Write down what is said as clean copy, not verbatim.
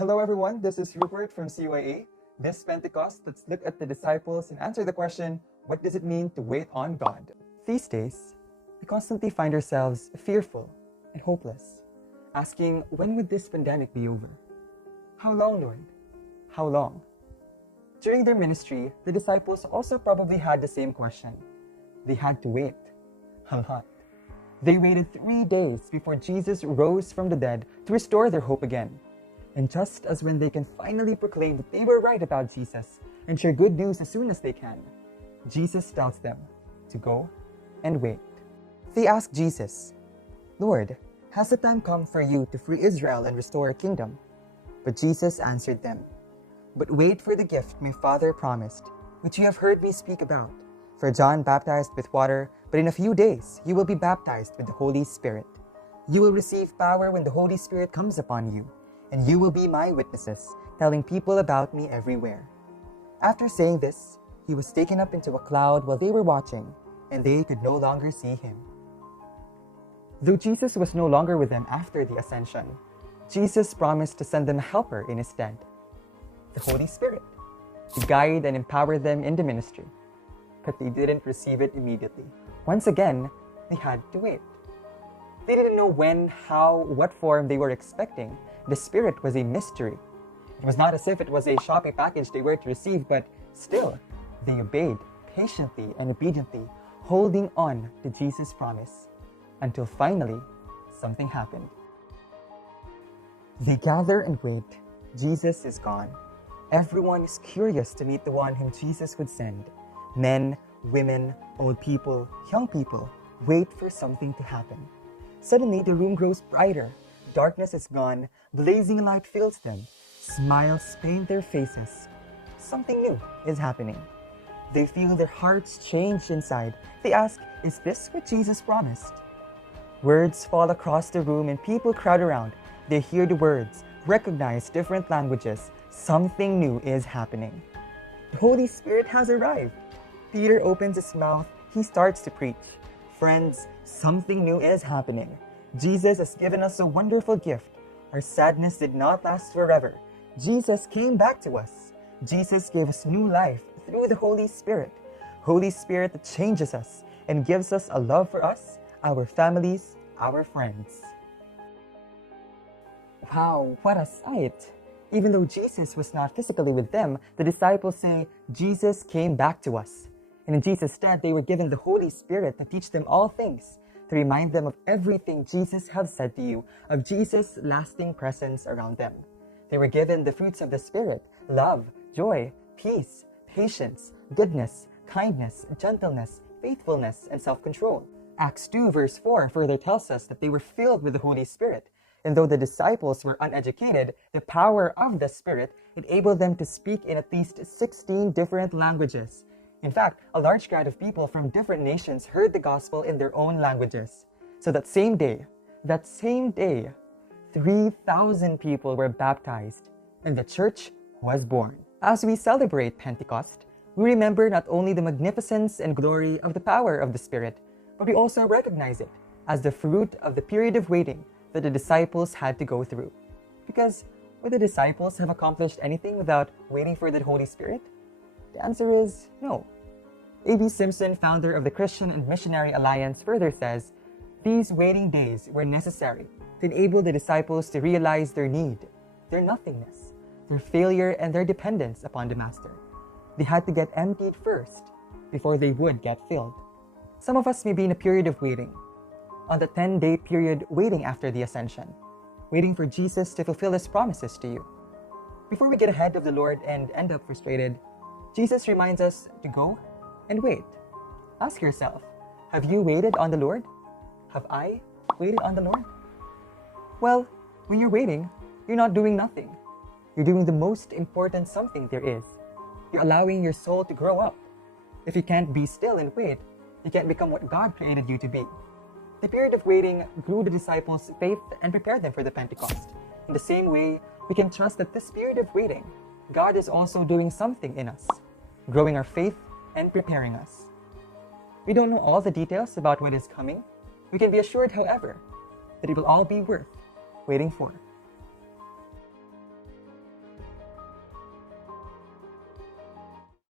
Hello everyone, this is Rupert from CYA. This Pentecost, let's look at the disciples and answer the question, what does it mean to wait on God? These days, we constantly find ourselves fearful and hopeless, asking, when would this pandemic be over? How long, Lord? How long? During their ministry, the disciples also probably had the same question. They had to wait a lot. They waited 3 days before Jesus rose from the dead to restore their hope again. And just as when they can finally proclaim that they were right about Jesus and share good news as soon as they can, Jesus tells them to go and wait. They ask Jesus, Lord, has the time come for you to free Israel and restore a kingdom? But Jesus answered them, but wait for the gift my Father promised, which you have heard me speak about. For John baptized with water, but in a few days you will be baptized with the Holy Spirit. You will receive power when the Holy Spirit comes upon you, and you will be my witnesses, telling people about me everywhere. After saying this, he was taken up into a cloud while they were watching, and they could no longer see him. Though Jesus was no longer with them after the ascension, Jesus promised to send them a helper in his stead, the Holy Spirit, to guide and empower them in the ministry. But they didn't receive it immediately. Once again, they had to wait. They didn't know when, how, what form they were expecting. The Spirit was a mystery. It was not as if it was a Shopee package they were to receive, but still, they obeyed patiently and obediently, holding on to Jesus' promise, until finally, something happened. They gather and wait. Jesus is gone. Everyone is curious to meet the one whom Jesus would send. Men, women, old people, young people wait for something to happen. Suddenly, the room grows brighter. Darkness is gone. Blazing light fills them. Smiles paint their faces. Something new is happening. They feel their hearts change inside. They ask, is this what Jesus promised? Words fall across the room and people crowd around. They hear the words, recognize different languages. Something new is happening. The Holy Spirit has arrived. Peter opens his mouth. He starts to preach. Friends, something new is happening. Jesus has given us a wonderful gift. Our sadness did not last forever. Jesus came back to us. Jesus gave us new life through the Holy Spirit. Holy Spirit that changes us and gives us a love for us, our families, our friends. Wow, what a sight! Even though Jesus was not physically with them, the disciples say, Jesus came back to us. And in Jesus' stead, they were given the Holy Spirit to teach them all things, to remind them of everything Jesus has said to you, of Jesus' lasting presence around them. They were given the fruits of the Spirit, love, joy, peace, patience, goodness, kindness, gentleness, faithfulness, and self-control. Acts 2 verse 4 further tells us that they were filled with the Holy Spirit. And though the disciples were uneducated, the power of the Spirit enabled them to speak in at least 16 different languages. In fact, a large crowd of people from different nations heard the gospel in their own languages. So that same day, 3,000 people were baptized, and the church was born. As we celebrate Pentecost, we remember not only the magnificence and glory of the power of the Spirit, but we also recognize it as the fruit of the period of waiting that the disciples had to go through. Because would the disciples have accomplished anything without waiting for the Holy Spirit? The answer is no. A.B. Simpson, founder of the Christian and Missionary Alliance, further says, these waiting days were necessary to enable the disciples to realize their need, their nothingness, their failure, and their dependence upon the Master. They had to get emptied first before they would get filled. Some of us may be in a period of waiting, on the 10-day period waiting after the ascension, waiting for Jesus to fulfill his promises to you. Before we get ahead of the Lord and end up frustrated, Jesus reminds us to go and wait. Ask yourself, have you waited on the Lord? Have I waited on the Lord? Well, when you're waiting, you're not doing nothing. You're doing the most important something there is. You're allowing your soul to grow up. If you can't be still and wait, you can't become what God created you to be. The period of waiting grew the disciples' faith and prepared them for the Pentecost. In the same way, we can trust that this period of waiting, God is also doing something in us, growing our faith and preparing us. We don't know all the details about what is coming. We can be assured, however, that it will all be worth waiting for.